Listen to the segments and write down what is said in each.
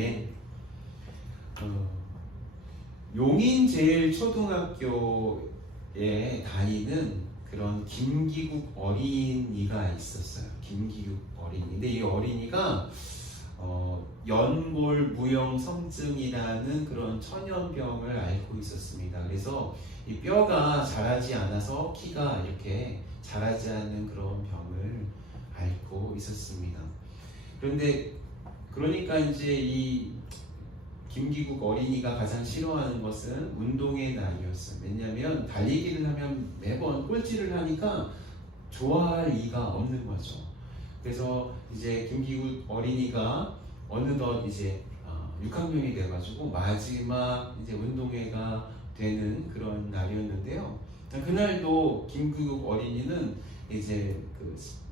아멘. 용인제일초등학교에 다니는 그런 김기국 어린이가 있었어요. 김기국 어린이. 근데 이 어린이가 연골무형성증이라는 그런 천연병을 앓고 있었습니다. 그래서 이 뼈가 자라지 않아서 키가 이렇게 자라지 않는 그런 병을 앓고 있었습니다. 그러니까 이제 이 김기국 어린이가 가장 싫어하는 것은 운동의 날이었어요. 왜냐하면 달리기를 하면 매번 꼴찌를 하니까 좋아할 이가 없는 거죠. 그래서 이제 김기국 어린이가 어느덧 이제 6학년이 돼가지고 마지막 이제 운동회가 되는 그런 날이었는데요. 그날도 김기국 어린이는 이제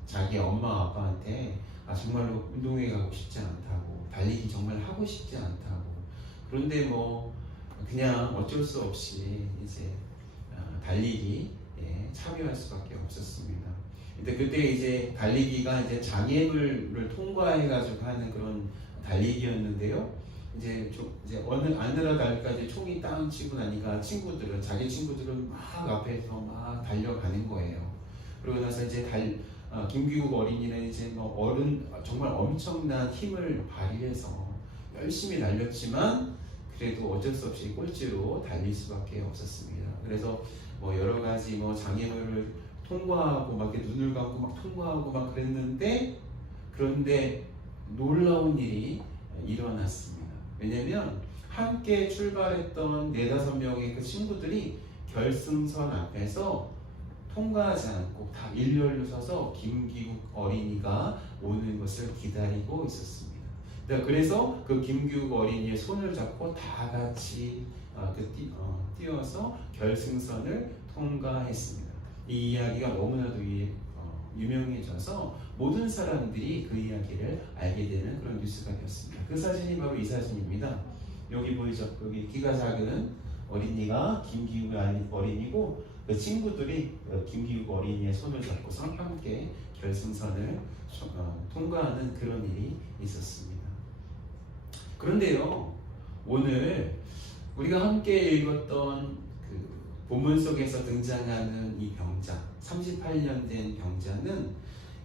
자기 엄마 아빠한테 정말로 운동회 가고 싶지 않다고, 달리기 정말 하고 싶지 않다고. 그런데 뭐 그냥 어쩔 수 없이 이제 달리기에 참여할 수밖에 없었습니다. 근데 그때 이제 달리기가 이제 장애물을 통과해가지고 하는 그런 달리기였는데요. 이제 어느 안드라 달까지 총이 땅 치고 나니까 자기 친구들은 막 앞에서 막 달려가는 거예요. 그러고 나서 이제 김기국 어린이는 이제 정말 엄청난 힘을 발휘해서 열심히 달렸지만 그래도 어쩔 수 없이 꼴찌로 달릴 수밖에 없었습니다. 그래서 뭐 여러 가지 뭐 장애물을 통과하고 막 이렇게 눈을 감고 막 통과하고 막 그런데 놀라운 일이 일어났습니다. 왜냐면 함께 출발했던 4-5명의 그 친구들이 결승선 앞에서 통과하지 않고 다 일렬로 서서 김기국 어린이가 오는 것을 기다리고 있었습니다. 그래서 그 김기국 어린이의 손을 잡고 다 같이 뛰어서 결승선을 통과했습니다. 이 이야기가 너무나도 유명해져서 모든 사람들이 그 이야기를 알게 되는 그런 뉴스가 되었습니다. 그 사진이 바로 이 사진입니다. 여기 보이죠? 여기 키가 작은 어린이가 김기국 어린이고 그 친구들이 김기국 어린이의 손을 잡고서 함께 결승선을 통과하는 그런 일이 있었습니다. 그런데요, 오늘 우리가 함께 읽었던 그 본문 속에서 등장하는 이 병자, 38년 된 병자는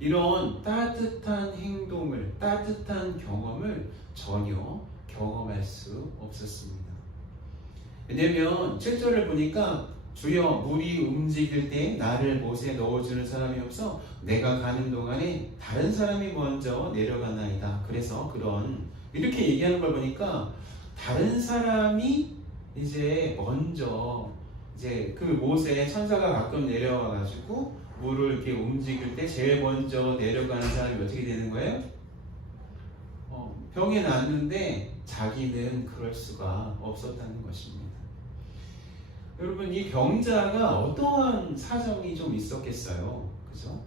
이런 따뜻한 행동을, 따뜻한 경험을 전혀 경험할 수 없었습니다. 왜냐면 7절을 보니까 주여 물이 움직일 때 나를 못에 넣어주는 사람이 없어 내가 가는 동안에 다른 사람이 먼저 내려가나이다. 그래서 이렇게 얘기하는 걸 보니까 다른 사람이 이제 먼저 이제 그 못에 천사가 가끔 내려와 가지고 물을 이렇게 움직일 때 제일 먼저 내려가는 사람이 어떻게 되는 거예요? 병에 났는데 자기는 그럴 수가 없었다는 것입니다. 여러분, 이 병자가 어떠한 사정이 좀 있었겠어요? 그죠?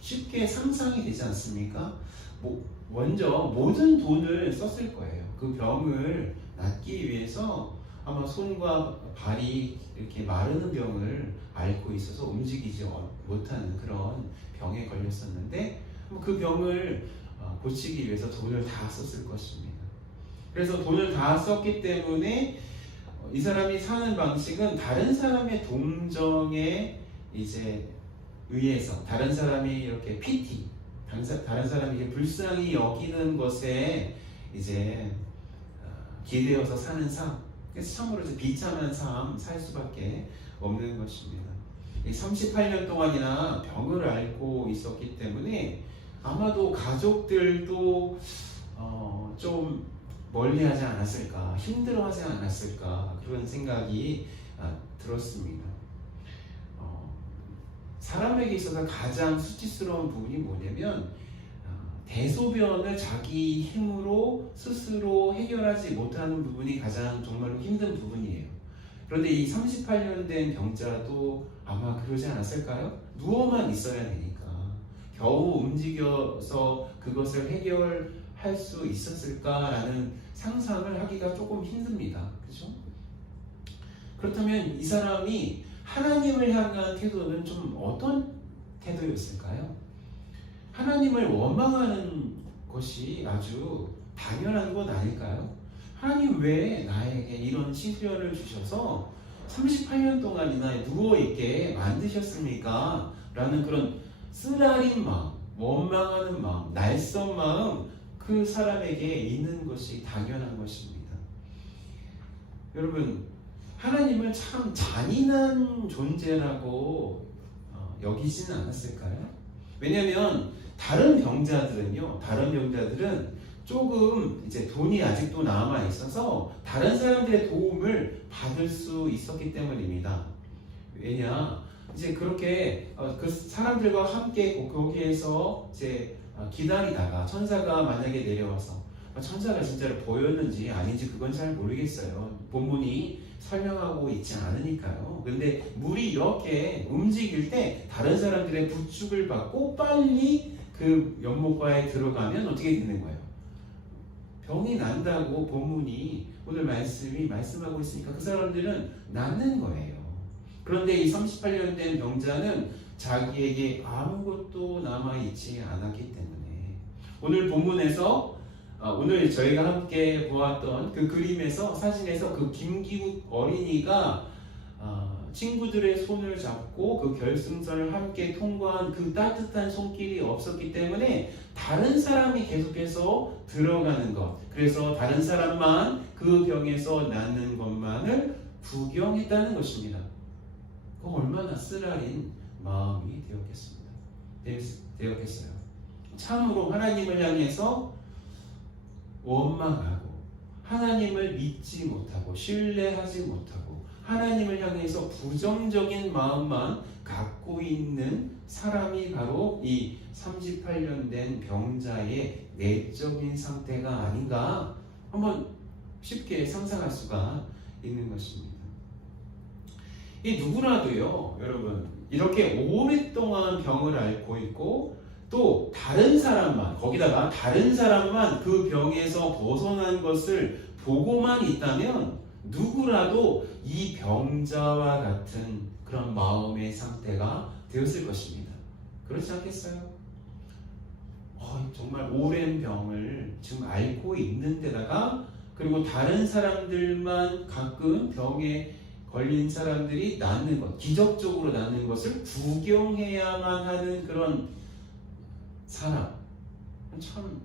쉽게 상상이 되지 않습니까? 먼저 모든 돈을 썼을 거예요. 그 병을 낫기 위해서 아마 손과 발이 이렇게 마르는 병을 앓고 있어서 움직이지 못하는 그런 병에 걸렸었는데 그 병을 고치기 위해서 돈을 다 썼을 것입니다. 그래서 돈을 다 썼기 때문에 이 사람이 사는 방식은 다른 사람의 동정에 이제 의해서 다른 사람이 이렇게 다른 사람이 불쌍히 여기는 것에 이제 기대어서 사는 삶, 그래서 참으로 비참한 삶 살 수밖에 없는 것입니다. 38년 동안이나 병을 앓고 있었기 때문에 아마도 가족들도 좀 멀리하지 않았을까, 힘들어하지 않았을까 그런 생각이 들었습니다. 사람에게 있어서 가장 수치스러운 부분이 뭐냐면 대소변을 자기 힘으로 스스로 해결하지 못하는 부분이 가장 정말로 힘든 부분이에요. 그런데 이 38년 된 병자도 아마 그러지 않았을까요? 누워만 있어야 되니까 겨우 움직여서 그것을 해결할 수 있었을까라는 상상을 하기가 조금 힘듭니다. 그렇죠? 그렇다면 이 사람이 하나님을 향한 태도는 좀 어떤 태도였을까요? 하나님을 원망하는 것이 아주 당연한 것 아닐까요? 하나님 왜 나에게 이런 시련을 주셔서 38년 동안이나 누워있게 만드셨습니까? 라는 그런 쓰라린 마음, 원망하는 마음, 날선 마음, 그 사람에게 있는 것이 당연한 것입니다. 여러분, 하나님을 참 잔인한 존재라고 여기지는 않았을까요? 왜냐하면 다른 병자들은 조금 이제 돈이 아직도 남아 있어서 다른 사람들의 도움을 받을 수 있었기 때문입니다. 왜냐, 이제 그렇게 그 사람들과 함께 거기에서 이제 기다리다가 천사가 만약에 내려와서 천사가 진짜로 보였는지 아닌지 그건 잘 모르겠어요. 본문이 설명하고 있지 않으니까요. 근데 물이 이렇게 움직일 때 다른 사람들의 부축을 받고 빨리 그 연못가에 들어가면 어떻게 되는 거예요? 병이 난다고 본문이 오늘 말씀이 말씀하고 있으니까 그 사람들은 낫는 거예요. 그런데 이 38년 된 병자는 자기에게 아무것도 남아있지 않았기 때문에 오늘 본문에서 오늘 저희가 함께 보았던 그 그림에서 사진에서 그 김기국 어린이가 친구들의 손을 잡고 그 결승선을 함께 통과한 그 따뜻한 손길이 없었기 때문에 다른 사람이 계속해서 들어가는 것, 그래서 다른 사람만 그 병에서 낫는 것만을 구경했다는 것입니다. 그 얼마나 쓰라린 마음이 되었겠어요. 참으로 하나님을 향해서 원망하고 하나님을 믿지 못하고 신뢰하지 못하고 하나님을 향해서 부정적인 마음만 갖고 있는 사람이 바로 이 38년 된 병자의 내적인 상태가 아닌가 한번 쉽게 상상할 수가 있는 것입니다. 이 누구라도요, 여러분, 이렇게 오랫동안 병을 앓고 있고 또 다른 사람만, 거기다가 다른 사람만 그 병에서 벗어난 것을 보고만 있다면 누구라도 이 병자와 같은 그런 마음의 상태가 되었을 것입니다. 그렇지 않겠어요? 정말 오랜 병을 지금 앓고 있는 데다가 그리고 다른 사람들만 가끔 병에 걸린 사람들이 낫는 것, 기적적으로 낫는 것을 구경해야만 하는 그런 사람, 참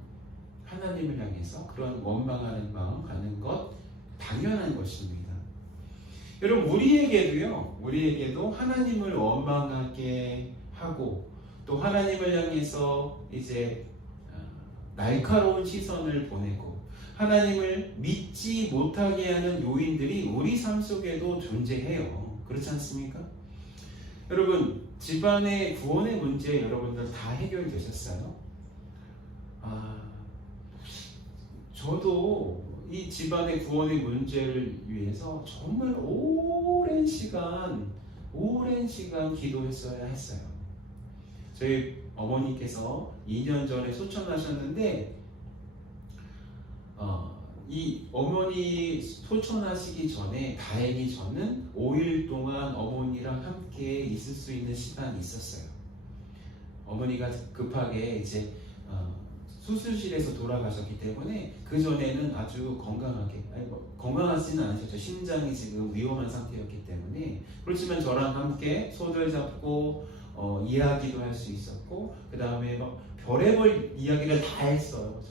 하나님을 향해서 그런 원망하는 마음 갖는 것 당연한 것입니다. 여러분, 우리에게도 하나님을 원망하게 하고 또 하나님을 향해서 이제 날카로운 시선을 보내고 하나님을 믿지 못하게 하는 요인들이 우리 삶 속에도 존재해요. 그렇지 않습니까? 여러분, 집안의 구원의 문제 여러분들 다 해결되셨어요? 저도 이 집안의 구원의 문제를 위해서 정말 오랜 시간 기도했어야 했어요. 저희 어머니께서 2년 전에 소천하셨는데 이 어머니 소천하시기 전에 다행히 저는 5일 동안 어머니랑 함께 있을 수 있는 시간이 있었어요. 어머니가 급하게 이제 수술실에서 돌아가셨기 때문에 그 전에는 아주 건강하지는 않으셨죠. 심장이 지금 위험한 상태였기 때문에. 그렇지만 저랑 함께 손을 잡고 이야기도 할 수 있었고 그 다음에 막 별의별 이야기를 다 했어요.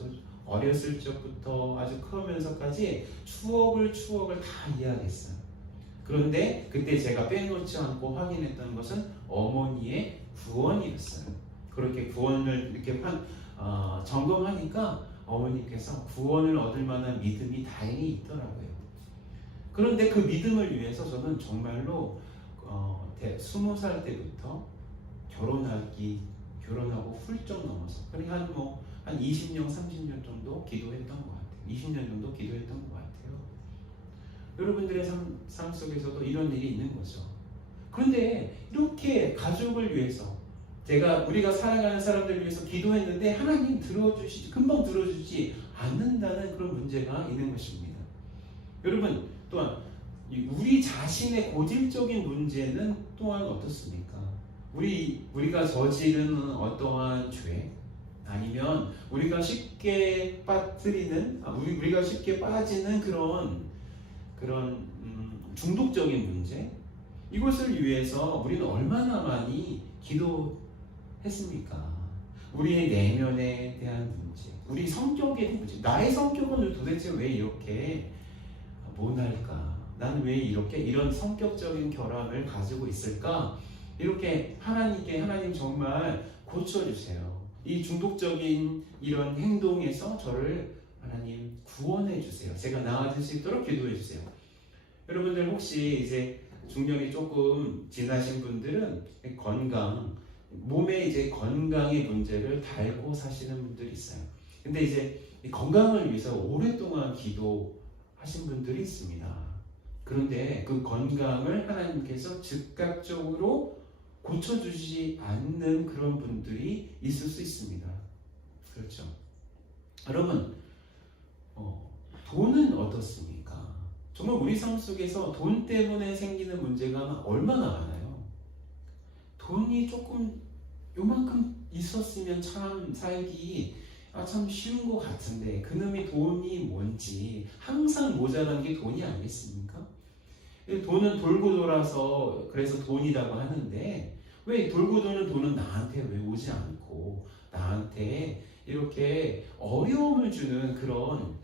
어렸을 적부터 아주 크면서까지 추억을 다 이야기했어요. 그런데 그때 제가 빼놓지 않고 확인했던 것은 어머니의 구원이었어요. 그렇게 구원을 이렇게 점검하니까 어머니께서 구원을 얻을 만한 믿음이 다행히 있더라고요. 그런데 그 믿음을 위해서 저는 정말로 20살 때부터 결혼하고 훌쩍 넘어서 그러니까 한 20년, 30년 정도 기도했던 것 같아요. 20년 정도 기도했던 것 같아요. 여러분들의 삶 속에서도 이런 일이 있는 거죠. 그런데 이렇게 가족을 위해서 우리가 사랑하는 사람들을 위해서 기도했는데 하나님 금방 들어주지 않는다는 그런 문제가 있는 것입니다. 여러분, 또한 우리 자신의 고질적인 문제는 또한 어떻습니까? 우리가 저지르는 어떠한 죄, 아니면 우리가 쉽게 빠뜨리는, 우리가 쉽게 빠지는 그런 중독적인 문제, 이것을 위해서 우리는 얼마나 많이 기도했습니까? 우리의 내면에 대한 문제, 우리 성격의 문제, 나의 성격은 도대체 왜 이렇게 모날까? 나는 왜 이렇게 이런 성격적인 결함을 가지고 있을까? 이렇게 하나님 정말 고쳐주세요. 이 중독적인 이런 행동에서 저를 하나님 구원해 주세요. 제가 나아질 수 있도록 기도해 주세요. 여러분들 혹시 이제 중년이 조금 지나신 분들은 몸에 이제 건강의 문제를 달고 사시는 분들이 있어요. 근데 이제 건강을 위해서 오랫동안 기도하신 분들이 있습니다. 그런데 그 건강을 하나님께서 즉각적으로 고쳐주지 않는 그런 분들이 있을 수 있습니다. 그렇죠? 여러분, 돈은 어떻습니까? 정말 우리 삶 속에서 돈 때문에 생기는 문제가 얼마나 많아요. 돈이 조금 요만큼 있었으면 참 살기 참 쉬운 것 같은데, 그놈의 돈이 뭔지 항상 모자란 게 돈이 아니겠습니까? 돈은 돌고 돌아서 그래서 돈이라고 하는데, 왜 돌고 도는 돈은 나한테 왜 오지 않고 나한테 이렇게 어려움을 주는 그런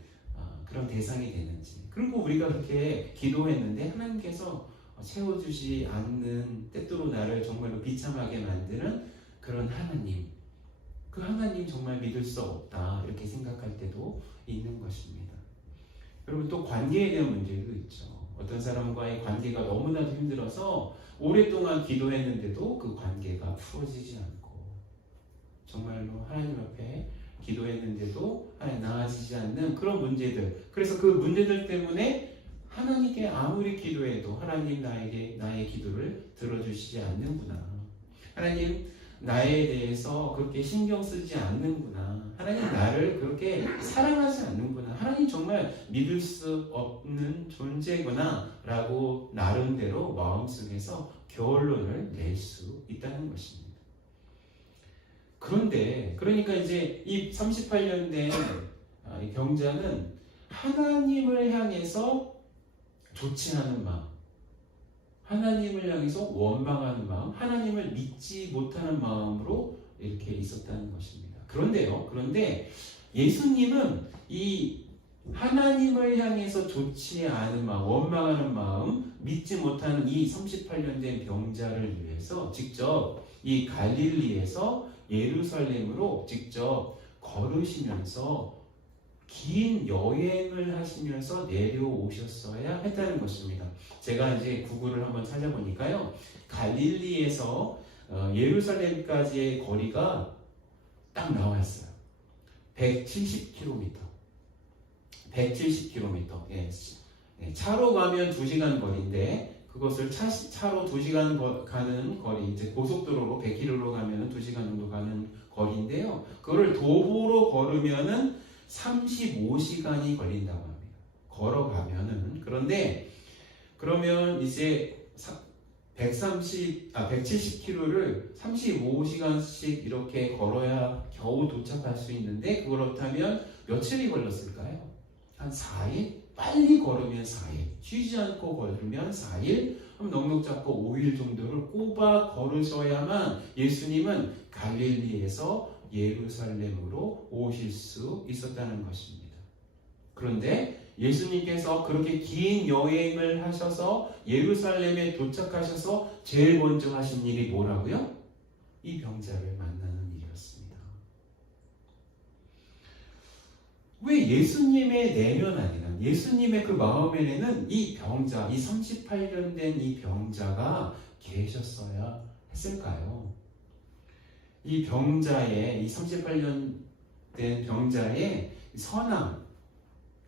대상이 되는지. 그리고 우리가 그렇게 기도했는데 하나님께서 채워주지 않는, 때때로 나를 정말로 비참하게 만드는 그런 하나님, 그 하나님 정말 믿을 수 없다 이렇게 생각할 때도 있는 것입니다. 여러분, 또 관계에 대한 문제도 있죠. 어떤 사람과의 관계가 너무나도 힘들어서 오랫동안 기도했는데도 그 관계가 풀어지지 않고, 정말로 하나님 앞에 기도했는데도 나아지지 않는 그런 문제들. 그래서 그 문제들 때문에 하나님께 아무리 기도해도 하나님 나의 기도를 들어주시지 않는구나. 하나님 나에 대해서 그렇게 신경 쓰지 않는구나. 하나님 나를 그렇게 사랑하지 않는구나. 하나님 정말 믿을 수 없는 존재구나 라고 나름대로 마음속에서 결론을 낼 수 있다는 것입니다. 그러니까 이제 이 38년 된 병자는 하나님을 향해서 조치하는 마음, 하나님을 향해서 원망하는 마음, 하나님을 믿지 못하는 마음으로 이렇게 있었다는 것입니다. 그런데 예수님은 이 하나님을 향해서 좋지 않은 마음, 원망하는 마음, 믿지 못하는 이 38년 된 병자를 위해서 직접 이 갈릴리에서 예루살렘으로 직접 걸으시면서 긴 여행을 하시면서 내려오셨어야 했다는 것입니다. 제가 이제 구글을 한번 찾아보니까요, 갈릴리에서 예루살렘까지의 거리가 딱 나와 있어요. 170km. 예. 차로 가면 2시간 거리인데, 그것을 차로 2시간 가는 거리, 이제 고속도로로 100km로 가면 2시간 정도 가는 거리인데요. 그거를 도보로 걸으면은 35시간이 걸린다고 합니다. 걸어가면은. 그러면 이제 170km를 35시간씩 이렇게 걸어야 겨우 도착할 수 있는데, 그렇다면 며칠이 걸렸을까요? 한 4일? 빨리 걸으면 4일, 쉬지 않고 걸으면 4일, 넉넉 잡고 5일 정도를 꼬박 걸으셔야만 예수님은 갈릴리에서 예루살렘으로 오실 수 있었다는 것입니다. 그런데 예수님께서 그렇게 긴 여행을 하셔서 예루살렘에 도착하셔서 제일 먼저 하신 일이 뭐라고요? 이 병자를 만나는 일이었습니다. 왜 예수님의 내면 안에는, 예수님의 그 마음에는 이 병자, 이 38년 된 이 병자가 계셨어야 했을까요? 이 38년 된 병자의 선함,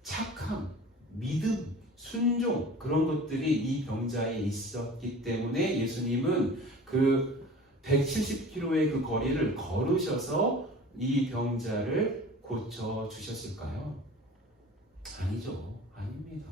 착함, 믿음, 순종, 그런 것들이 이 병자에 있었기 때문에 예수님은 그 170km의 그 거리를 걸으셔서 이 병자를 고쳐 주셨을까요? 아니죠. 아닙니다.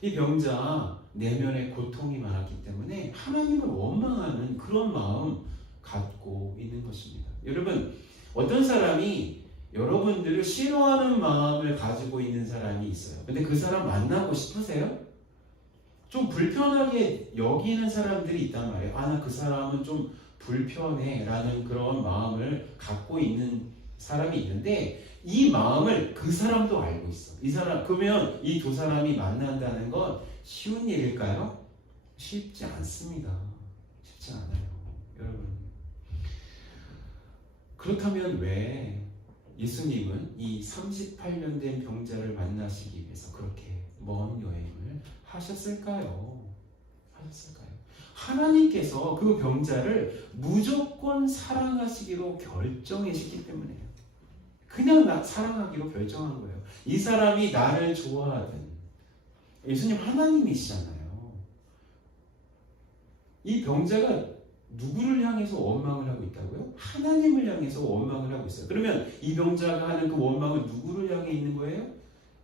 이 병자 내면에 고통이 많았기 때문에 하나님을 원망하는 그런 마음 갖고 있는 것입니다. 여러분, 어떤 사람이 여러분들을 싫어하는 마음을 가지고 있는 사람이 있어요. 근데 그 사람 만나고 싶으세요? 좀 불편하게 여기는 사람들이 있단 말이에요. 아, 나 그 사람은 좀 불편해 라는 그런 마음을 갖고 있는 사람이 있는데 이 마음을 그 사람도 알고 있어. 이 사람, 그러면 이 두 사람이 만난다는 건 쉬운 일일까요? 쉽지 않습니다. 쉽지 않아요. 여러분. 그렇다면 왜 예수님은 이 38년 된 병자를 만나시기 위해서 그렇게 먼 여행을 하셨을까요? 하나님께서 그 병자를 무조건 사랑하시기로 결정하셨기 때문에요. 그냥 사랑하기로 결정한 거예요. 이 사람이 나를 좋아하든, 예수님 하나님이시잖아요. 이 병자가 누구를 향해서 원망을 하고 있다고요? 하나님을 향해서 원망을 하고 있어요. 그러면 이 병자가 하는 그 원망은 누구를 향해 있는 거예요?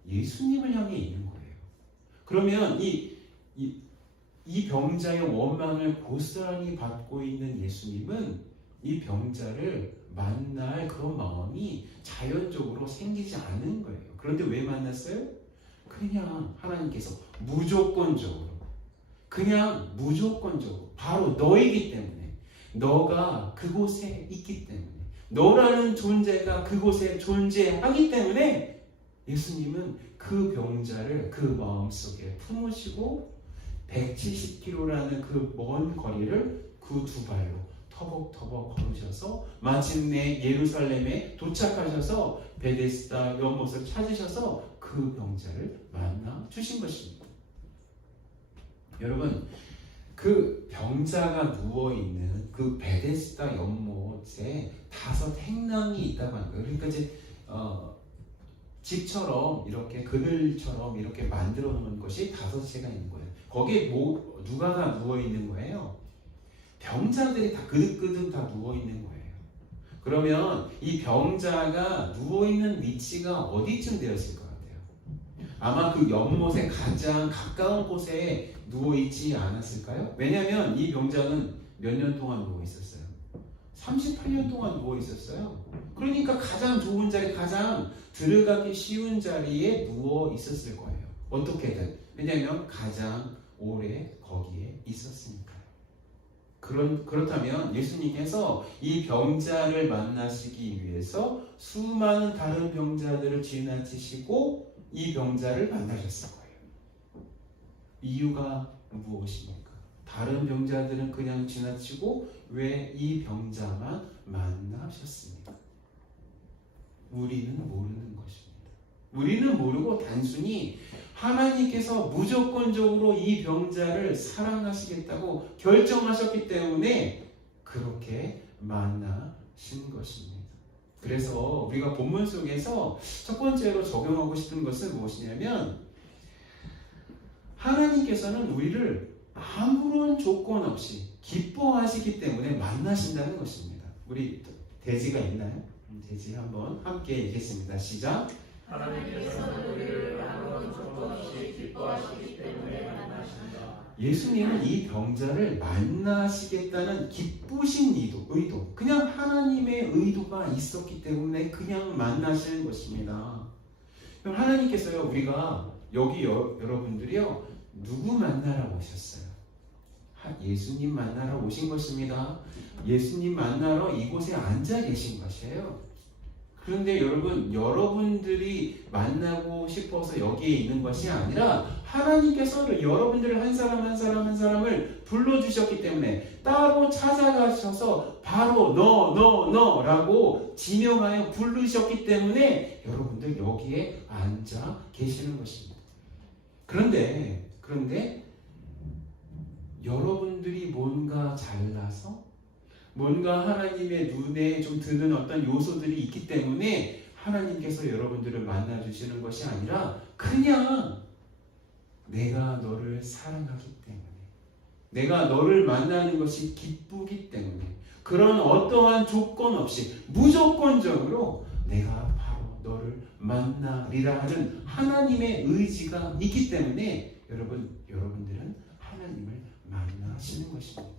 예수님을 향해 있는 거예요. 그러면 이 병자의 원망을 고스란히 받고 있는 예수님은 이 병자를 만날 그런 마음이 자연적으로 생기지 않은 거예요. 그런데 왜 만났어요? 그냥 하나님께서 무조건적으로 바로 너이기 때문에, 너가 그곳에 있기 때문에, 너라는 존재가 그곳에 존재하기 때문에 예수님은 그 병자를 그 마음속에 품으시고 170km라는 그 먼 거리를 그 두 발로 터벅터벅 걸으셔서 마침내 예루살렘에 도착하셔서 베데스다 연못을 찾으셔서 그 병자를 만나 주신 것입니다. 여러분, 그 병자가 누워있는 그 베데스다 연못에 5 행랑이 있다고 하는 거예요. 그러니까 이제 집처럼 이렇게 그늘처럼 이렇게 만들어 놓은 것이 5채가 있는 거예요. 거기에 누가 다 누워 있는 거예요? 병자들이 다 그득그득 다 누워 있는 거예요. 그러면 이 병자가 누워 있는 위치가 어디쯤 되었을 것 같아요? 아마 그 연못에 가장 가까운 곳에 누워 있지 않았을까요? 왜냐하면 이 병자는 몇 년 동안 누워 있었어요? 38년 동안 누워 있었어요. 그러니까 가장 좋은 자리, 가장 들어가기 쉬운 자리에 누워 있었을 거예요. 어떻게든. 왜냐하면 가장 오래 거기에 있었으니까요. 그렇다면 예수님께서 이 병자를 만나시기 위해서 수많은 다른 병자들을 지나치시고 이 병자를 만나셨을 거예요. 이유가 무엇입니까? 다른 병자들은 그냥 지나치고 왜 이 병자만 만나셨습니까? 우리는 모르는 것입니다. 우리는 모르고 단순히 하나님께서 무조건적으로 이 병자를 사랑하시겠다고 결정하셨기 때문에 그렇게 만나신 것입니다. 그래서 우리가 본문 속에서 첫 번째로 적용하고 싶은 것은 무엇이냐면, 하나님께서는 우리를 아무런 조건 없이 기뻐하시기 때문에 만나신다는 것입니다. 우리 돼지가 있나요? 돼지 한번 함께 읽겠습니다. 시작. 하나님께서는 우리를 아무런 조건 없이 기뻐하시기 때문에 만나신다. 예수님은 이 병자를 만나시겠다는 기쁘신 의도, 그냥 하나님의 의도가 있었기 때문에 그냥 만나시는 것입니다. 그럼 하나님께서요, 우리가 여기 여러분들이요, 누구 만나러 오셨어요? 예수님 만나러 오신 것입니다. 예수님 만나러 이곳에 앉아 계신 것이에요. 그런데 여러분들이 만나고 싶어서 여기에 있는 것이 아니라 하나님께서 여러분들을 한 사람을 불러주셨기 때문에 따로 찾아가셔서 바로 너라고 지명하여 부르셨기 때문에 여러분들 여기에 앉아 계시는 것입니다. 그런데 여러분들이 뭔가 잘나서 뭔가 하나님의 눈에 좀 드는 어떤 요소들이 있기 때문에 하나님께서 여러분들을 만나주시는 것이 아니라 그냥 내가 너를 사랑하기 때문에, 내가 너를 만나는 것이 기쁘기 때문에, 그런 어떠한 조건 없이 무조건적으로 내가 바로 너를 만나리라 하는 하나님의 의지가 있기 때문에 여러분들은 하나님을 만나시는 것입니다.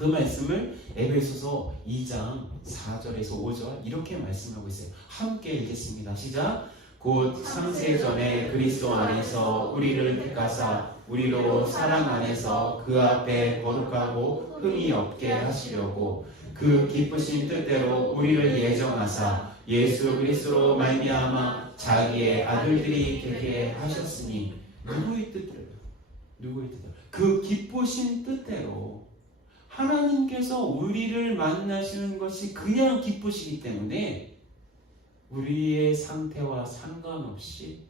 그 말씀을 에베소서 2장 4절에서 5절 이렇게 말씀하고 있어요. 함께 읽겠습니다. 시작. 곧 창세 전에 그리스도 안에서 우리를 택하사 우리로 사랑 안에서 그 앞에 거룩하고 흠이 없게 하시려고 그 기쁘신 뜻대로 우리를 예정하사 예수 그리스도로 말미암아 자기의 아들들이 되게 하셨으니 누구의 뜻대로? 그 기쁘신 뜻대로 하나님께서 우리를 만나시는 것이 그냥 기쁘시기 때문에 우리의 상태와 상관없이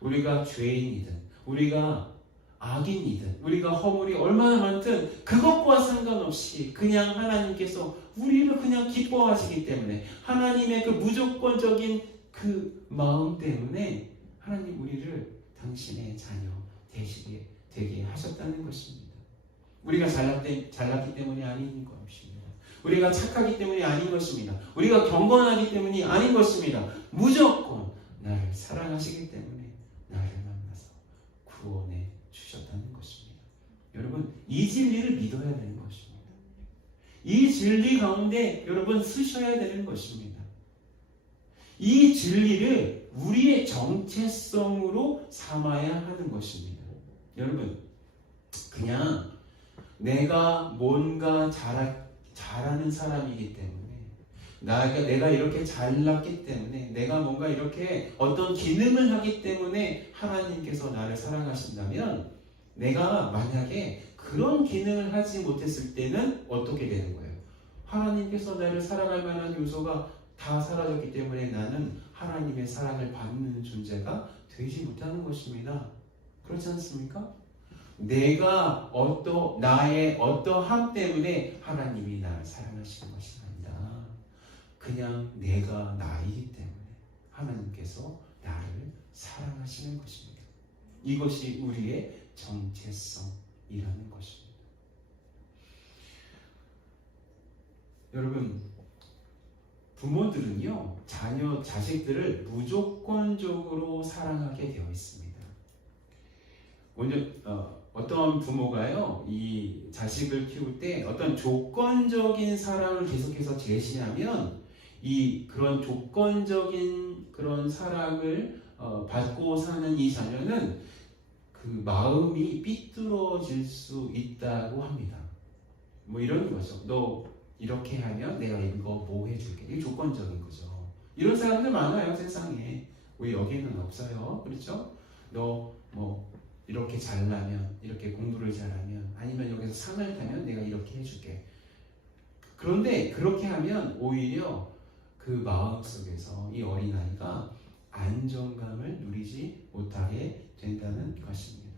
우리가 죄인이든 우리가 악인이든 우리가 허물이 얼마나 많든 그것과 상관없이 그냥 하나님께서 우리를 그냥 기뻐하시기 때문에 하나님의 그 무조건적인 그 마음 때문에 하나님 우리를 당신의 자녀 되게 하셨다는 것입니다. 우리가 잘났기 때문이 아닌 것입니다. 우리가 착하기 때문이 아닌 것입니다. 우리가 경건하기 때문이 아닌 것입니다. 무조건 나를 사랑하시기 때문에 나를 만나서 구원해 주셨다는 것입니다. 여러분, 이 진리를 믿어야 되는 것입니다. 이 진리 가운데 여러분 쓰셔야 되는 것입니다. 이 진리를 우리의 정체성으로 삼아야 하는 것입니다. 여러분, 그냥 내가 뭔가 잘하는 사람이기 때문에 내가 이렇게 잘났기 때문에 내가 뭔가 이렇게 어떤 기능을 하기 때문에 하나님께서 나를 사랑하신다면 내가 만약에 그런 기능을 하지 못했을 때는 어떻게 되는 거예요? 하나님께서 나를 사랑할 만한 요소가 다 사라졌기 때문에 나는 하나님의 사랑을 받는 존재가 되지 못하는 것입니다. 그렇지 않습니까? 내가 나의 어떠함 때문에 하나님이 나를 사랑하시는 것이 아니라 그냥 내가 나이기 때문에 하나님께서 나를 사랑하시는 것입니다. 이것이 우리의 정체성이라는 것입니다. 여러분, 부모들은요, 자식들을 무조건적으로 사랑하게 되어 있습니다. 어떤 부모가요, 이 자식을 키울 때 어떤 조건적인 사랑을 계속해서 제시하면 그런 조건적인 그런 사랑을 받고 사는 이 자녀는 그 마음이 삐뚤어질 수 있다고 합니다. 뭐 이런 거죠. 너 이렇게 하면 내가 이거 뭐 해줄게. 이게 조건적인 거죠. 이런 사람들 많아요, 세상에. 우리 여기는 없어요. 그렇죠? 너 뭐 이렇게 잘나면, 이렇게 공부를 잘하면, 아니면 여기서 상을 타면 내가 이렇게 해줄게. 그런데 그렇게 하면 오히려 그 마음 속에서 이 어린아이가 안정감을 누리지 못하게 된다는 것입니다.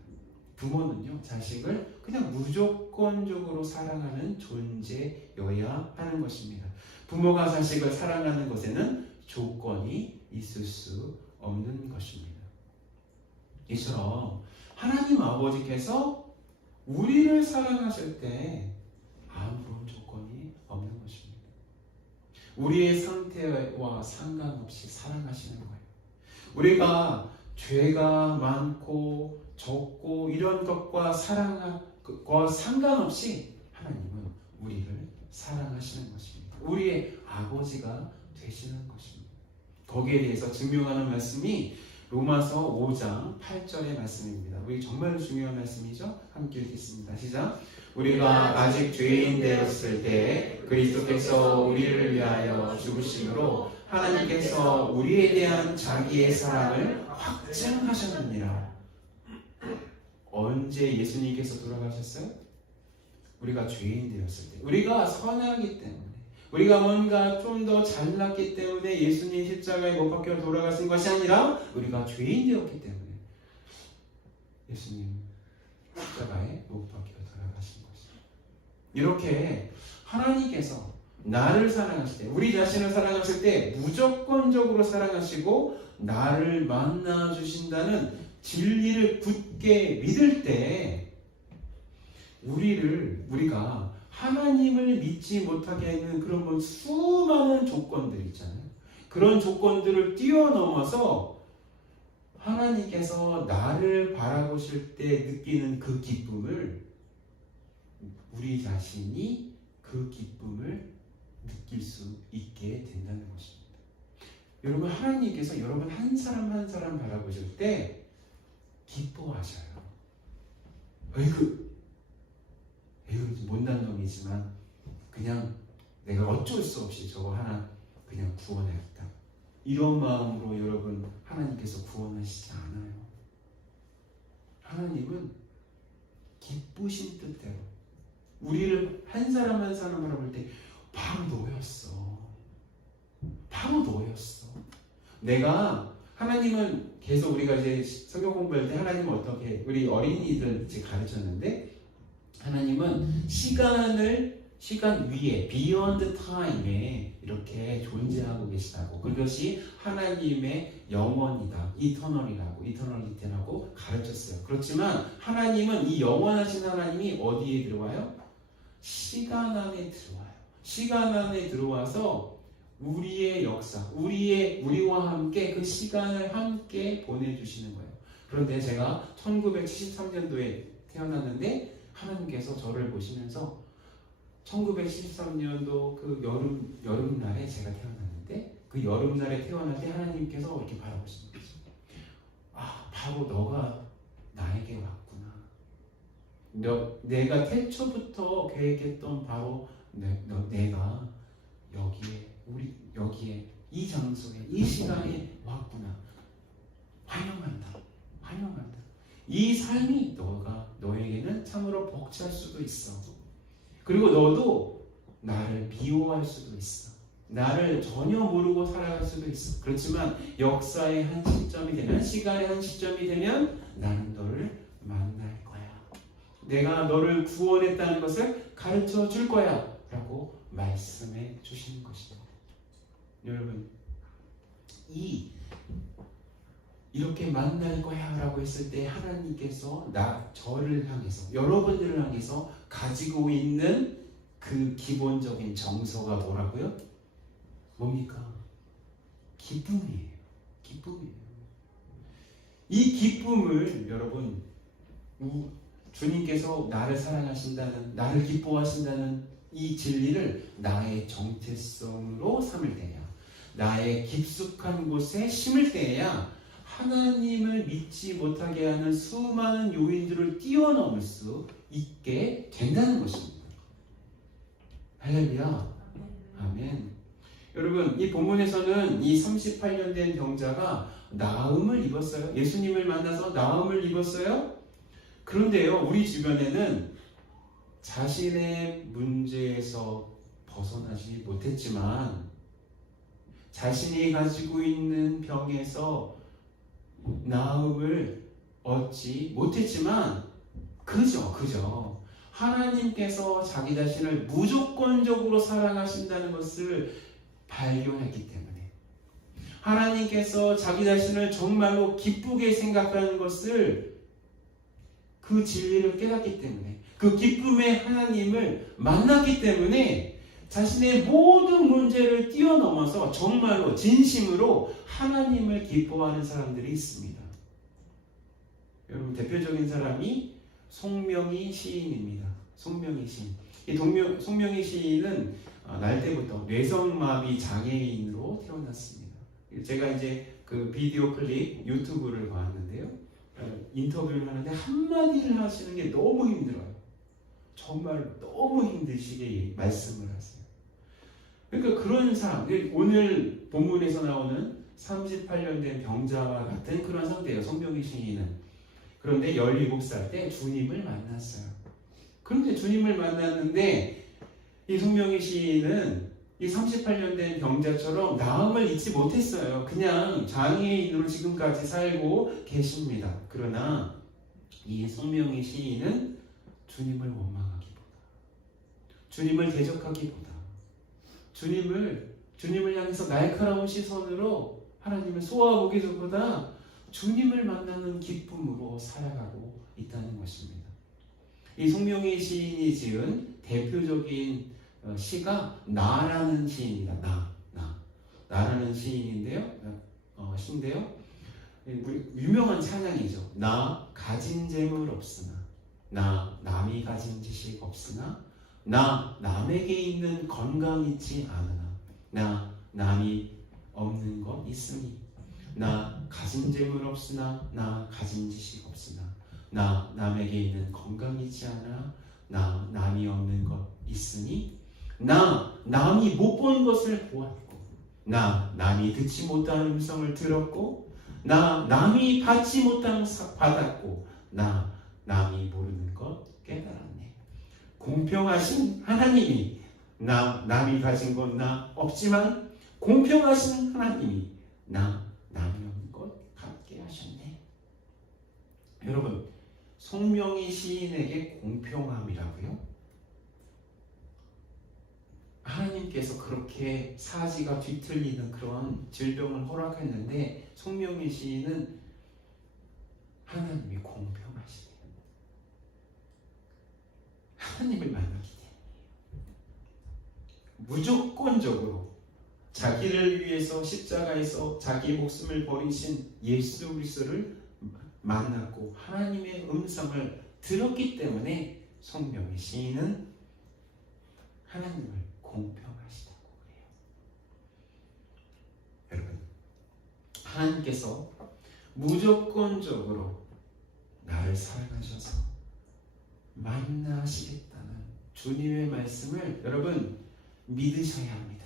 부모는요, 자식을 그냥 무조건적으로 사랑하는 존재여야 하는 것입니다. 부모가 자식을 사랑하는 것에는 조건이 있을 수 없는 것입니다. 이처럼 하나님 아버지께서 우리를 사랑하실 때 아무런 조건이 없는 것입니다. 우리의 상태와 상관없이 사랑하시는 거예요. 우리가 죄가 많고 적고 이런 것과 상관없이 하나님은 우리를 사랑하시는 것입니다. 우리의 아버지가 되시는 것입니다. 거기에 대해서 증명하는 말씀이 로마서 5장 8절의 말씀입니다. 우리 정말 중요한 말씀이죠. 함께 읽겠습니다. 시작. 우리가 아직 죄인 되었을 때 그리스도께서 우리를 위하여 죽으심으로 하나님께서 우리에 대한 자기의 사랑을 확증하셨느니라. 언제 예수님께서 돌아가셨어요? 우리가 죄인 되었을 때, 우리가 선하기 때문에, 우리가 뭔가 좀 더 잘났기 때문에 예수님 십자가에 못 박혀 돌아가신 것이 아니라 우리가 죄인 되었기 때문에 예수님 십자가에 못 박혀 돌아가신 것입니다. 이렇게 하나님께서 나를 사랑하실 때, 우리 자신을 사랑하실 때 무조건적으로 사랑하시고 나를 만나 주신다는 진리를 굳게 믿을 때 우리가 하나님을 믿지 못하게 하는 그런 수많은 조건들 있잖아요. 그런 조건들을 뛰어넘어서 하나님께서 나를 바라보실 때 느끼는 그 기쁨을 우리 자신이 그 기쁨을 느낄 수 있게 된다는 것입니다. 여러분, 하나님께서 여러분 한 사람 한 사람 바라보실 때 기뻐하셔요. 에이그 못난 놈이지만 그냥 내가 어쩔 수 없이 저거 하나 그냥 구원했다. 이런 마음으로 여러분 하나님께서 구원하시지 않아요. 하나님은 기쁘신 뜻대로 우리를 한 사람 한 사람 바라볼 때 바로 너였어. 바로 너였어. 내가 하나님은 계속 우리가 이제 성경 공부할 때 하나님은 어떻게 우리 어린이들 이제 가르쳤는데 하나님은 시간 위에 beyond time에 이렇게 존재하고 계시다고 그것이 하나님의 영원이다 이터널리티라고 가르쳤어요. 그렇지만 하나님은 이 영원하신 하나님이 어디에 들어와요? 시간 안에 들어와요. 시간 안에 들어와서 우리의 역사, 우리와 함께 그 시간을 함께 보내주시는 거예요. 그런데 제가 1973년도에 태어났는데 하나님께서 저를 보시면서 1973년도 그 여름날에 제가 태어났는데 그 여름날에 태어날 때 하나님께서 이렇게 바라보시는 거죠. 아, 바로 너가 나에게 왔구나. 내가 태초부터 계획했던 바로 내가 여기에 이 장소에 이 시간에 왔구나. 환영한다. 이 삶이 너에게는 참으로 벅찰 수도 있어. 그리고 너도 나를 미워할 수도 있어. 나를 전혀 모르고 살아갈 수도 있어. 그렇지만 역사의 한 시점이 되면, 시간의 한 시점이 되면 나는 너를 만날 거야. 내가 너를 구원했다는 것을 가르쳐 줄 거야. 라고 말씀해 주시는 것입니다. 여러분, 이렇게 만날 거야 라고 했을 때 하나님께서 저를 향해서, 여러분들을 향해서 가지고 있는 그 기본적인 정서가 뭐라고요? 뭡니까? 기쁨이에요. 이 기쁨을 여러분, 주님께서 나를 사랑하신다는, 나를 기뻐하신다는 이 진리를 나의 정체성으로 삼을 때야, 나의 깊숙한 곳에 심을 때야 하나님을 믿지 못하게 하는 수많은 요인들을 뛰어넘을 수 있게 된다는 것입니다. 할렐루야. 아멘. 여러분, 이 본문에서는 이 38년 된 병자가 나음을 입었어요. 예수님을 만나서 나음을 입었어요. 그런데요, 우리 주변에는 자신의 문제에서 벗어나지 못했지만, 자신이 가지고 있는 병에서 나음을 얻지 못했지만, 그저 하나님께서 자기 자신을 무조건적으로 사랑하신다는 것을 발견했기 때문에, 하나님께서 자기 자신을 정말로 기쁘게 생각하는 것을, 그 진리를 깨닫기 때문에, 그 기쁨의 하나님을 만났기 때문에 자신의 모든 문제를 뛰어넘어서 정말로 진심으로 하나님을 기뻐하는 사람들이 있습니다. 여러분, 대표적인 사람이 송명희 시인입니다. 송명희 시인. 이 송명희 시인은 날 때부터 뇌성마비 장애인으로 태어났습니다. 제가 이제 그 비디오 클립 유튜브를 봤는데요, 인터뷰를 하는데 한마디를 하시는 게 너무 힘들어요. 정말 너무 힘드시게 말씀을 하세요. 그러니까 그런 사람, 오늘 본문에서 나오는 38년 된 병자와 같은 그런 상태예요, 송명희 시인은. 그런데 17살 때 주님을 만났어요. 그런데 주님을 만났는데 이 송명희 시인은 이 38년 된 병자처럼 나음을 잊지 못했어요. 그냥 장애인으로 지금까지 살고 계십니다. 그러나 이 송명희 시인은 주님을 원망하기보다, 주님을 대적하기보다, 주님을 향해서 날카로운 시선으로 하나님을 쏘아보기보다 주님을 만나는 기쁨으로 살아가고 있다는 것입니다. 이 송명희 시인이 지은 대표적인 시가 나라는 시입니다. 나라는 시인인데요, 시인데요, 유명한 찬양이죠. 나 가진 재물 없으나, 나 남이 가진 지식 없으나 나 남에게 있는 건강 있지 않으나 나 남이 없는 것 있으니 나 가진 재물 없으나 나 가진 지식 없으나 나 남에게 있는 건강 있지 않으나 나 남이 없는 것 있으니 나 남이 못 본 것을 보았고 나 남이 듣지 못한 음성을 들었고 나 남이 받지 못한 받았고 나 남이 모르는 것 깨달았네. 공평하신 하나님이 남이 가진 건 나 없지만 공평하신 하나님이 남이 없는 것 갖게 하셨네. 여러분, 송명희 시인에게 공평함이라고요? 하나님께서 그렇게 사지가 뒤틀리는 그런 질병을 허락했는데 송명희 시인은 하나님이 공평하시대요. 하나님을 만났기 때문이에요. 무조건적으로 자기를 위해서 십자가에서 자기 목숨을 버리신 예수 그리스도를 만났고 하나님의 음성을 들었기 때문에 송명희 시인은 하나님을 공평하시다고 그래요. 여러분, 하나님께서 무조건적으로 나를 사랑하셔서 만나시겠다는 주님의 말씀을 여러분 믿으셔야 합니다.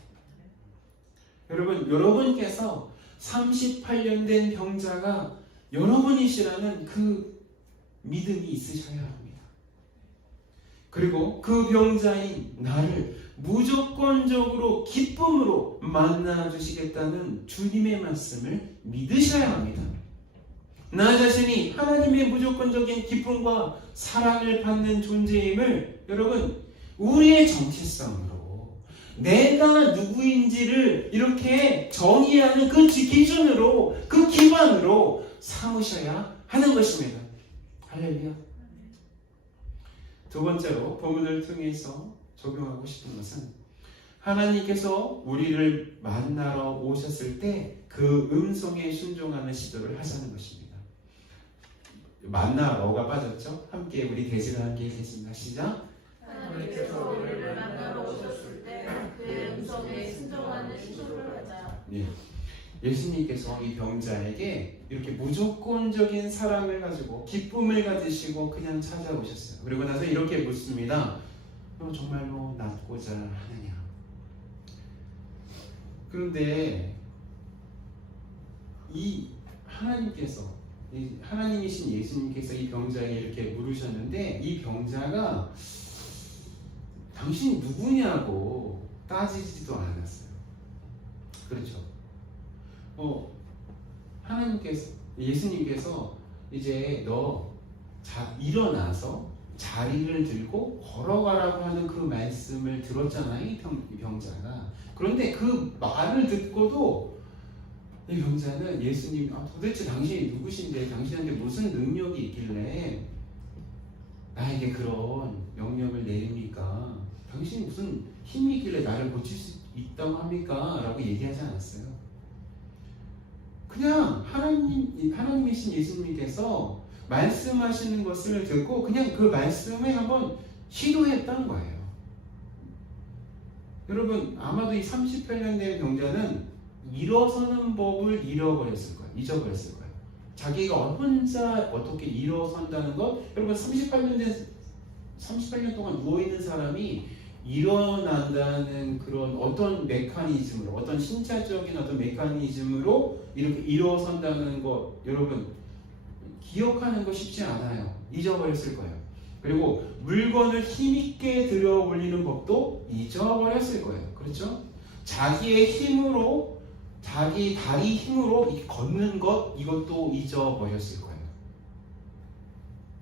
여러분, 여러분께서 38년 된 병자가 여러분이시라는 그 믿음이 있으셔야 합니다. 그리고 그 병자인 나를 무조건적으로 기쁨으로 만나주시겠다는 주님의 말씀을 믿으셔야 합니다. 나 자신이 하나님의 무조건적인 기쁨과 사랑을 받는 존재임을 여러분 우리의 정체성으로 내가 누구인지를 이렇게 정의하는 그 기준으로 그 기반으로 삼으셔야 하는 것입니다. 할렐루야. 두 번째로 본문을 통해서 적용하고 싶은 것은 하나님께서 우리를 만나러 오셨을 때 그 음성에 순종하는 시도를 하자는 것입니다. 만나러가 빠졌죠? 함께 우리 대지를 함께 했습니다. 시작. 하나님께서 우리를 만나러 오셨을 때 그의 음성에 순종하는 시도를 하자. 네. 예수님께서 이 병자에게 이렇게 무조건적인 사랑을 가지고 기쁨을 가지시고 그냥 찾아오셨어요. 그리고 나서 이렇게 묻습니다. 너 정말로 낫고자 하느냐? 그런데 이 하나님께서 하나님이신 예수님께서 이 병자에게 이렇게 물으셨는데 이 병자가 당신이 누구냐고 따지지도 않았어요. 그렇죠? 하나님께서 예수님께서 이제 너 일어나서 자리를 들고 걸어가라고 하는 그 말씀을 들었잖아요, 이 병자가. 그런데 그 말을 듣고도 이 병자는 예수님, 도대체 당신이 누구신데 당신한테 무슨 능력이 있길래 나에게 그런 명령을 내립니까? 당신이 무슨 힘이 있길래 나를 고칠 수 있다고 합니까? 라고 얘기하지 않았어요. 그냥 하나님이신 예수님께서 말씀하시는 것을 듣고 그냥 그 말씀에 한번 시도했던 거예요. 여러분, 아마도 이 38년 된 병자는 일어서는 법을 잊어버렸을 거예요. 자기가 혼자 어떻게 일어선다는 것, 여러분 38년 동안 누워있는 사람이 일어난다는 그런 어떤 메커니즘으로, 어떤 신체적인 어떤 메커니즘으로 이렇게 일어선다는 것, 여러분 기억하는 거 쉽지 않아요. 잊어버렸을 거예요. 그리고 물건을 힘있게 들어 올리는 법도 잊어버렸을 거예요. 그렇죠? 자기의 힘으로, 자기 다리 힘으로 걷는 것, 이것도 잊어버렸을 거예요.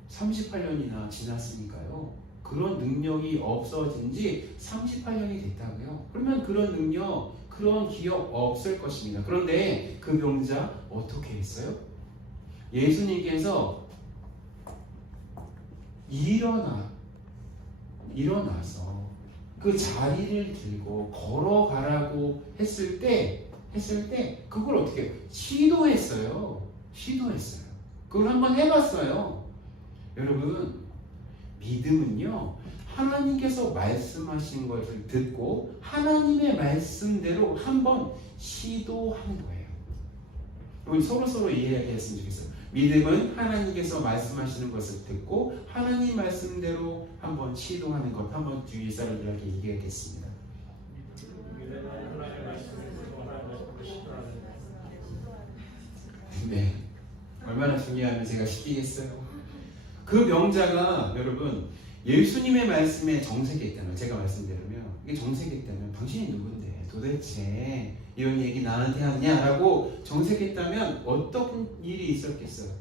38년이나 지났으니까요. 그런 능력이 없어진 지 38년이 됐다고요. 그러면 그런 능력, 그런 기억 없을 것입니다. 그런데 그 병자 어떻게 했어요? 예수님께서 일어나서 그 자리를 들고 걸어가라고 했을 때 그걸 어떻게 시도했어요. 그걸 한번 해봤어요. 여러분, 믿음은요 하나님께서 말씀하신 것을 듣고 하나님의 말씀대로 한번 시도하는 거예요. 우리 서로 이해했으면 좋겠어요. 믿음은 하나님께서 말씀하시는 것을 듣고 하나님 말씀대로 한번 시도하는 것. 한번 주위 사람들에게 얘기하겠습니다. 네, 얼마나 중요하면 제가 시키겠어요. 그 명자가 여러분 예수님의 말씀에 정색했다면, 제가 말씀드리면 이게 정색했다면 당신이 누군데 도대체 이런 얘기 나한테 하냐라고 정색했다면 어떤 일이 있었겠어요?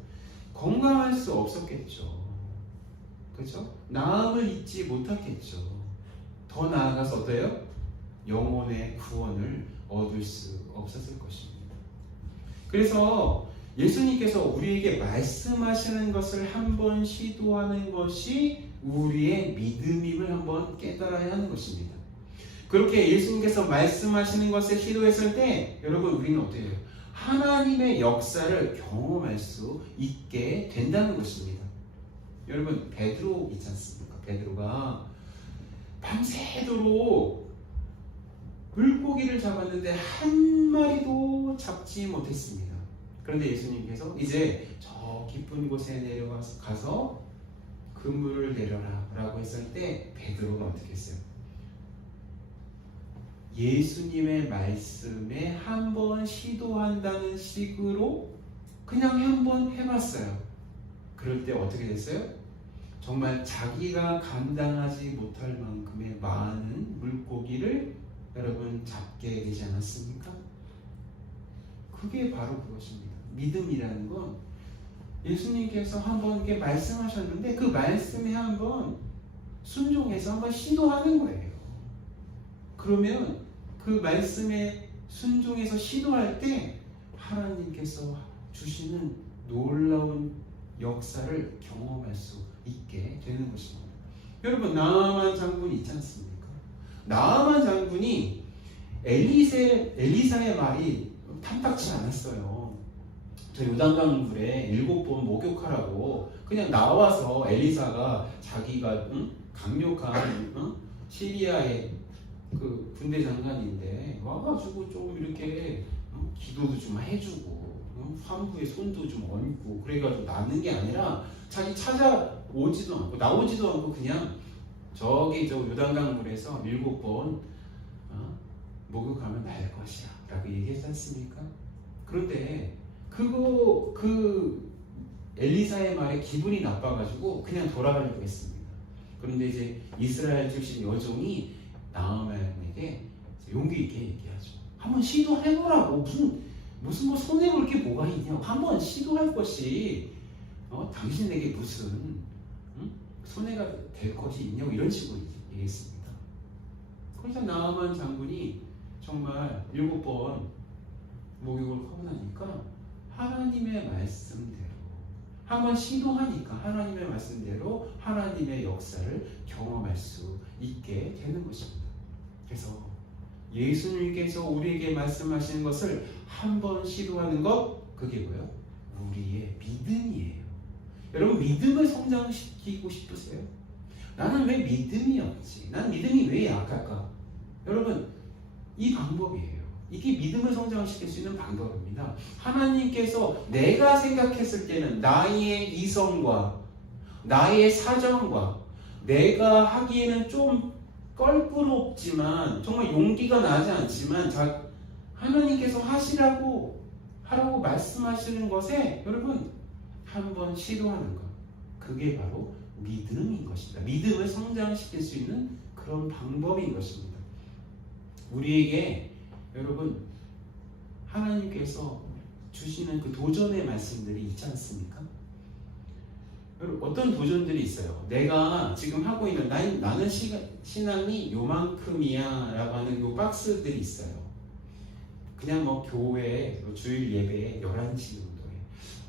건강할 수 없었겠죠. 그렇죠? 나음을 잊지 못했겠죠. 더 나아가서 어때요? 영혼의 구원을 얻을 수 없었을 것입니다. 그래서 예수님께서 우리에게 말씀하시는 것을 한번 시도하는 것이 우리의 믿음임을 한번 깨달아야 하는 것입니다. 그렇게 예수님께서 말씀하시는 것을 시도했을 때 여러분 우리는 어떻게 해요? 하나님의 역사를 경험할 수 있게 된다는 것입니다. 여러분 베드로 있지 않습니까? 베드로가 밤새도록 물고기를 잡았는데 한 마리도 잡지 못했습니다. 그런데 예수님께서 이제 저 깊은 곳에 내려가서 그물을 내려라 라고 했을 때 베드로가 어떻게 했어요? 예수님의 말씀에 한번 시도한다는 식으로 그냥 한번 해봤어요. 그럴 때 어떻게 됐어요? 정말 자기가 감당하지 못할 만큼의 많은 물고기를 여러분 잡게 되지 않았습니까? 그게 바로 그것입니다. 믿음이라는 건 예수님께서 한번 이렇게 말씀하셨는데 그 말씀에 한번 순종해서 한번 시도하는 거예요. 그러면 그 말씀에 순종해서 시도할 때 하나님께서 주시는 놀라운 역사를 경험할 수 있게 되는 것입니다. 여러분 나아만 장군이 있지 않습니까? 나아만 장군이 엘리사의 말이 탐탁치 않았어요. 저 요단강물에 7번 목욕하라고 그냥 나와서 엘리사가 자기가 강력한 시리아의 그 군대 장관인데 와가지고 좀 이렇게 기도도 좀 해주고 화무에 손도 좀 얹고 그래가지고 나는 게 아니라 자기 찾아오지도 않고 나오지도 않고 그냥 저기 저 요단강물에서 7번 목욕하면 날 것이야 라고 얘기했지 않습니까? 그런데 그 엘리사의 말에 기분이 나빠가지고 그냥 돌아가려고 했습니다. 그런데 이제 이스라엘 출신 여종이 나아만에게 용기 있게 얘기하죠. 한번 시도해보라고. 무슨 뭐 손해볼 게 뭐가 있냐고. 한번 시도할 것이 당신에게 무슨 손해가 될 것이 있냐고 이런 식으로 얘기했습니다. 그래서 나아만 장군이 정말 7번 목욕을 하고 나니까 하나님의 말씀대로 한번 시도하니까 하나님의 말씀대로 하나님의 역사를 경험할 수 있게 되는 것입니다. 그래서 예수님께서 우리에게 말씀하시는 것을 한번 시도하는 것 그게 뭐예요? 우리의 믿음이에요. 여러분 믿음을 성장시키고 싶으세요? 나는 왜 믿음이 없지? 난 믿음이 왜 약할까? 여러분 이 방법이에요. 이게 믿음을 성장시킬 수 있는 방법입니다. 하나님께서 내가 생각했을 때는 나의 이성과 나의 사정과 내가 하기에는 좀 껄끄럽지만 정말 용기가 나지 않지만 하나님께서 하라고 말씀하시는 것에 여러분 한번 시도하는 것 그게 바로 믿음인 것입니다. 믿음을 성장시킬 수 있는 그런 방법인 것입니다. 우리에게 여러분 하나님께서 주시는 그 도전의 말씀들이 있지 않습니까? 여러분 어떤 도전들이 있어요. 내가 지금 하고 있는 나는 신앙이 요만큼이야 라고 하는 요 박스들이 있어요. 그냥 뭐 교회 주일 예배에 11시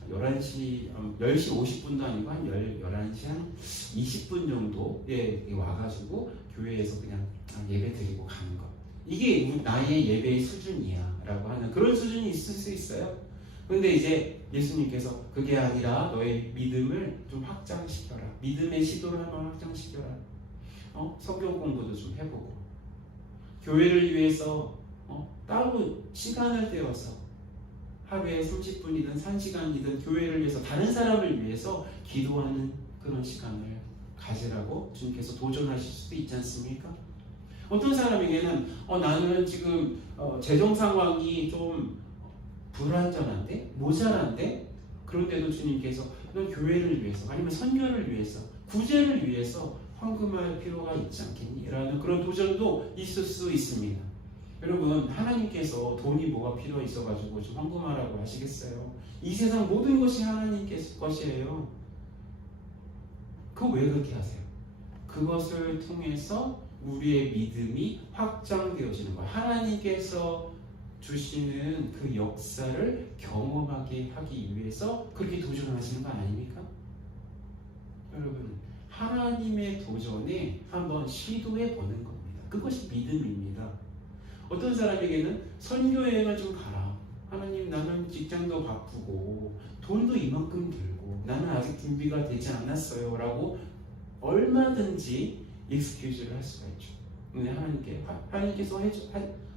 정도에 10시 50분도 아니고 한 11시 한 20분 정도에 와가지고 교회에서 그냥 예배 드리고 가는 것 이게 나의 예배의 수준이야 라고 하는 그런 수준이 있을 수 있어요. 그런데 이제 예수님께서 그게 아니라 너의 믿음을 좀 확장시켜라. 믿음의 시도를 한번 확장시켜라. 성경 공부도 좀 해보고 교회를 위해서 따로 시간을 떼어서 하루에 30분이든 1시간이든 교회를 위해서 다른 사람을 위해서 기도하는 그런 시간을 가지라고 주님께서 도전하실 수도 있지 않습니까? 어떤 사람에게는 나는 지금 재정 상황이 좀 불안정한데 모자란데 그런데도 주님께서 넌 교회를 위해서 아니면 선교를 위해서 구제를 위해서 헌금할 필요가 있지 않겠니? 라는 그런 도전도 있을 수 있습니다. 여러분 하나님께서 돈이 뭐가 필요 있어가지고 좀 헌금하라고 하시겠어요? 이 세상 모든 것이 하나님께서 것이에요. 그거 왜 그렇게 하세요? 그것을 통해서 우리의 믿음이 확장되어지는 거예요. 하나님께서 주시는 그 역사를 경험하게 하기 위해서 그렇게 도전하시는 거 아닙니까? 여러분 하나님의 도전에 한번 시도해 보는 겁니다. 그것이 믿음입니다. 어떤 사람에게는 선교여행을 좀 가라. 하나님 나는 직장도 바쁘고 돈도 이만큼 들고 나는 아직 준비가 되지 않았어요 라고 얼마든지 익스큐즈를 할 수가 있죠. 근데 하나님께서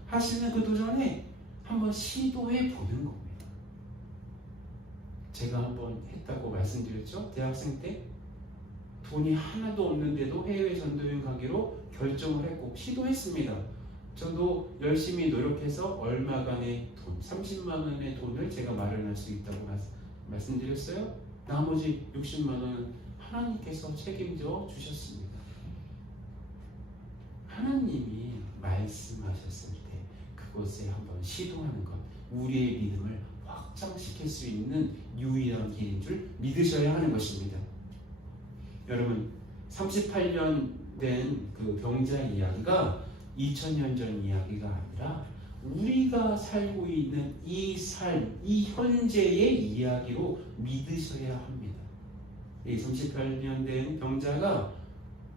하시는 그 도전에 한번 시도해 보는 겁니다. 제가 한번 했다고 말씀드렸죠. 대학생 때 돈이 하나도 없는데도 해외 전도여행 가기로 결정을 했고 시도했습니다. 저도 열심히 노력해서 얼마간의 돈, 30만 원의 돈을 제가 마련할 수 있다고 말씀드렸어요. 나머지 60만 원은 하나님께서 책임져 주셨습니다. 하나님이 말씀하셨을 때 그것에 한번 시도하는 것, 우리의 믿음을 확장시킬 수 있는 유일한 길인 줄 믿으셔야 하는 것입니다. 여러분 38년 된 그 병자 이야기가 2000년 전 이야기가 아니라 우리가 살고 있는 이 삶, 이 현재의 이야기로 믿으셔야 합니다. 이 38년 된 병자가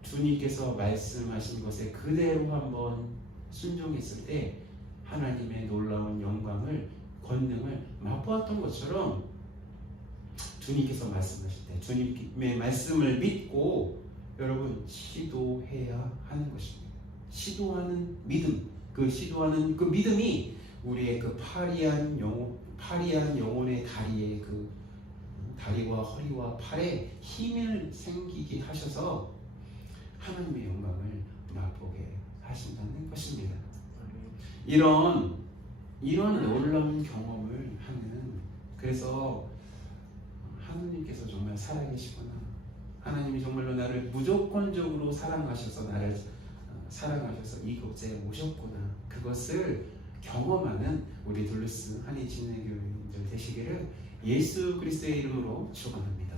주님께서 말씀하신 것에 그대로 한번 순종했을 때 하나님의 놀라운 영광을, 권능을 맛보았던 것처럼 주님께서 말씀하실 때 주님의 말씀을 믿고 여러분 시도해야 하는 것입니다. 시도하는 믿음, 그 시도하는 그 믿음이 우리의 그 파리한 영혼의 다리에 그 다리와 허리와 팔에 힘을 생기게 하셔서 하나님의 영광을 맛보게 하신다는 것입니다. 이런 놀라운 경험을 하는, 그래서 하나님께서 정말 살아계시구나, 하나님이 정말로 나를 무조건적으로 사랑하셔서 나를 사랑하셔서 이곳에 오셨구나, 그것을 경험하는 우리 둘루스 한인진흥교회인들 되시기를 예수 그리스도의 이름으로 축원합니다.